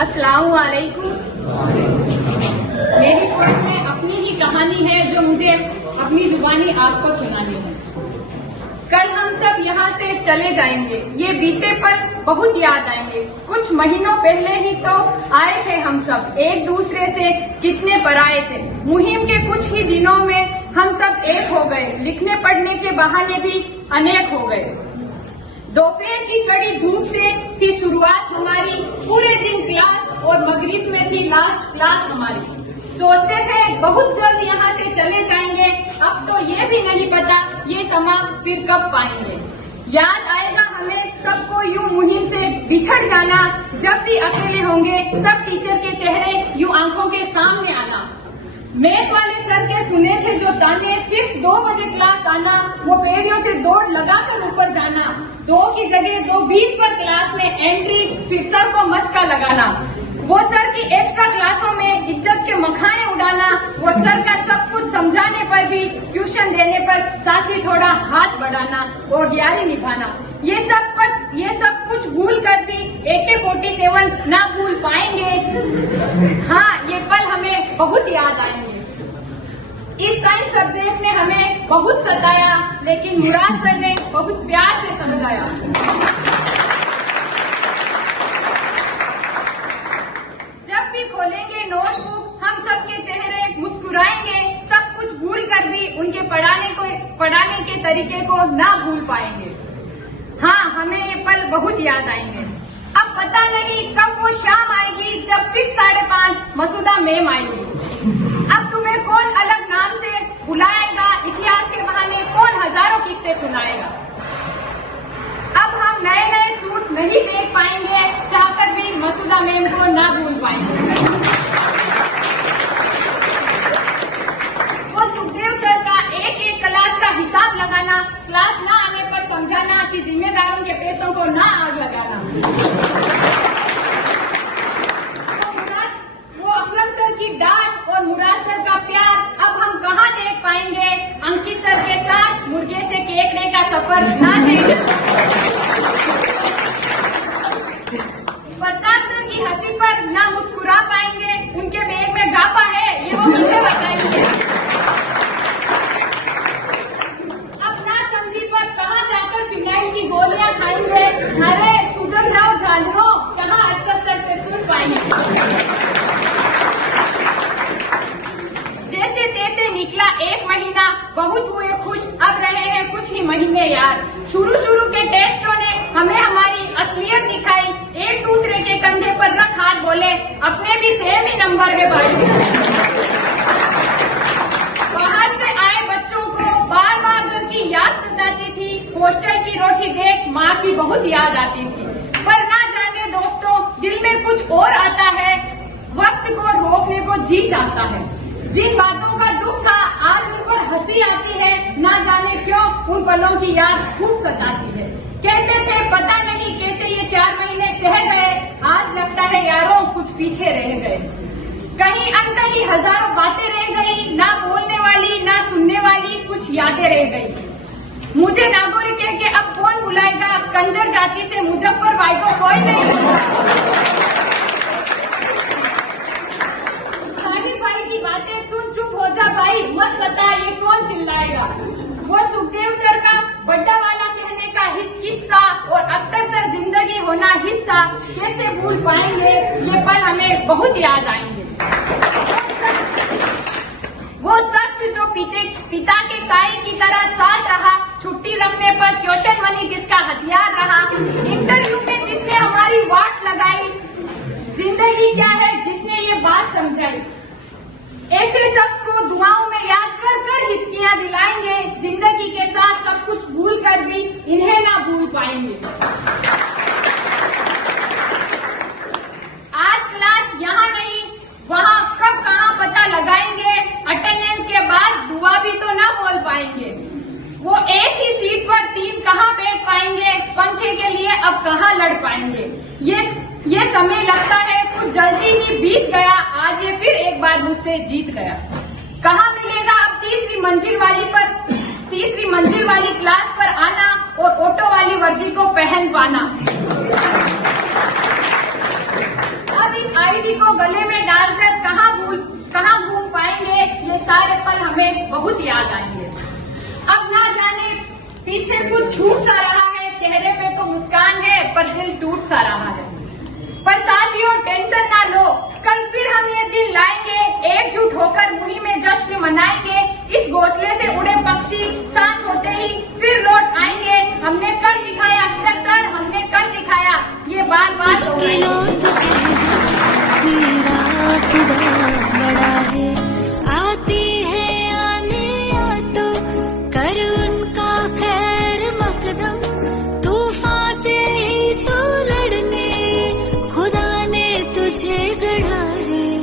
अस्सलामु अलैकुम। मेरी पोएम में अपनी ही कहानी है जो मुझे अपनी जुबानी आपको सुनानी है। कल हम सब यहाँ से चले जाएंगे, ये बीते पल बहुत याद आएंगे। कुछ महीनों पहले ही तो आए थे हम सब, एक दूसरे से कितने पराए थे। मुहिम के कुछ ही दिनों में हम सब एक हो गए, लिखने पढ़ने के बहाने भी अनेक हो गए। दोपहर की कड़ी धूप से थी शुरुआत हमारी, पूरे दिन क्लास और मगरिब में थी लास्ट क्लास हमारी। सोचते थे बहुत जल्द यहाँ से चले जाएंगे, अब तो ये भी नहीं पता ये समा फिर कब पाएंगे। याद आएगा हमें सबको यूं मुहिम से बिछड़ जाना, जब भी अकेले होंगे सब टीचर के चेहरे यूं आंखों के सामने आना। मैथ वाले सर के सुने थे जो ताने, फिक्स 2 बजे क्लास आना, वो पेड़ियों से दौड़ लगाकर ऊपर जाना, 2 की जगह 2:20 पर क्लास में एंट्री, फिर सर को मस्का लगाना। वो सर की एक्स्ट्रा क्लासों में इज्जत के मखाने उड़ाना, वो सर का सब कुछ समझाने पर भी ट्यूशन देने पर साथ ही थोड़ा हाथ बढ़ाना और यारी निभाना। ये सब कुछ भूल कर भी AK-47 ना भूल पाएंगे। हाँ, ये पल हमें बहुत याद आएंगे। इस साइंस सब्जेक्ट ने हमें बहुत सताया, लेकिन मुराद सर ने बहुत प्यार से समझाया। जब भी खोलेंगे नोटबुक हम सबके चेहरे मुस्कुराएंगे, सब कुछ भूल कर भी उनके पढ़ाने के तरीके को ना भूल पाएंगे। हाँ, हमें ये पल बहुत याद आएंगे। अब पता नहीं कब वो शाम आएगी जब फिक्स 5:30 मसूदा मैम आएगी। अब तुम्हें कौन अलग नाम से बुलाएगा, इतिहास के बहाने कौन हजारों किस्से सुनाएगा। अब हम नए नए सूट नहीं देख पाएंगे, चाहकर भी मसूदा मैम को ना भूल पाएंगे। वो सुखदेव सर का एक एक क्लास का हिसाब लगाना, क्लास ना आने पर समझाना कि जिम्मेदारों के पैसों को ना आग लगाना। वो अकरम सर की डांट और मुराद सर का प्यार अब हम कहाँ देख पाएंगे। अंकित सर के साथ मुर्गे से केकड़े का सफर ना देख। प्रताप सर की हंसी पर ना मुस्कुरा पाएंगे, उनके बैग में गापा है ये वो किसे बताएंगे। अब ना समझी पर कहाँ जाकर फिनाइल की गोलियां खाएंगे। अरे सुधर जाओ झालरों, कहाँ अरशद सर से सुन पाएंगे। जैसे तैसे निकला एक महीना, बहुत हुए खुश, अब रहे हैं कुछ ही महीने यार। शुरू के टेस्टों ने हमें हमारी असलियत दिखाई, एक दूसरे के कंधे पर रख हाथ बोले, अपने भी सेम ही नंबर है भाई। बाहर से आए बच्चों को बार बार घर की याद सताती थी, हॉस्टल की रोटी देख माँ की बहुत याद आती थी। पर ना जाने दोस्तों, दिल में कुछ और आता है, वक्त को रोकने को जी चाहता है। जिन बातों का दुख था आज उन पर हंसी आती है, ना जाने क्यों उन पलों की याद खूब सताती है। कहते थे पता नहीं कैसे ये 4 महीने सह गए, आज लगता है यारों कुछ पीछे रह गए। कहीं अनकहीं हजारों बातें रह गई, ना बोलने वाली ना सुनने वाली कुछ यादें रह गई। मुझे नागौरी कह के अब कौन बुलाएगा, कंजर जाति से मुजफ्फर भाई को कोई नहीं। की बातें सुन चुप हो जा भाई, मत सता ये कौन चिल्लाएगा। वो सुखदेव सर का बड्डा वाला कहने का किस्सा और अख्तर सर जिंदगी होना हिस्सा कैसे भूल पाएंगे, ये पल हमें बहुत याद आएंगे। वो शख्स जो पिता के साए की तरह साथ रहा, छुट्टी रखने पर क्वेश्चन मनी जिसका हथियार रहा, इंटरव्यू में जिसने हमारी वाट लगाई, जिंदगी क्या है जिसने ये बात समझाई। ऐसे शख्स को दुआओं में याद कर कर हिचकियां दिलाएंगे, जिंदगी के साथ सब कुछ भूल कर भी इन्हें ना भूल पाएंगे। आज क्लास यहाँ नहीं वहाँ कब कहाँ पता लगाएंगे, अटेंडेंस के बाद दुआ भी तो ना बोल पाएंगे। वो एक ही सीट पर 3 कहाँ बैठ पाएंगे, पंखे के लिए अब कहाँ लड़ पाएंगे। ये समय लगता है कुछ जल्दी ही बीत गया, आज ये फिर एक बार मुझसे जीत गया। कहाँ मिलेगा अब तीसरी मंजिल वाली क्लास पर आना और ऑटो वाली वर्दी को पहन पाना। अब इस डायरी को गले में डालकर कहाँ घूम पाएंगे, ये सारे पल हमें बहुत याद आएंगे। अब ना जाने पीछे कुछ छूट सा रहा है, चेहरे पे तो मुस्कान है पर दिल टूट सा रहा है। पर साथियों टेंशन ना लो, कल फिर हम ये दिन लाएंगे, एकजुट होकर मुहिम में जश्न मनाएंगे। इस घोंसले से उड़े पक्षी सांस होते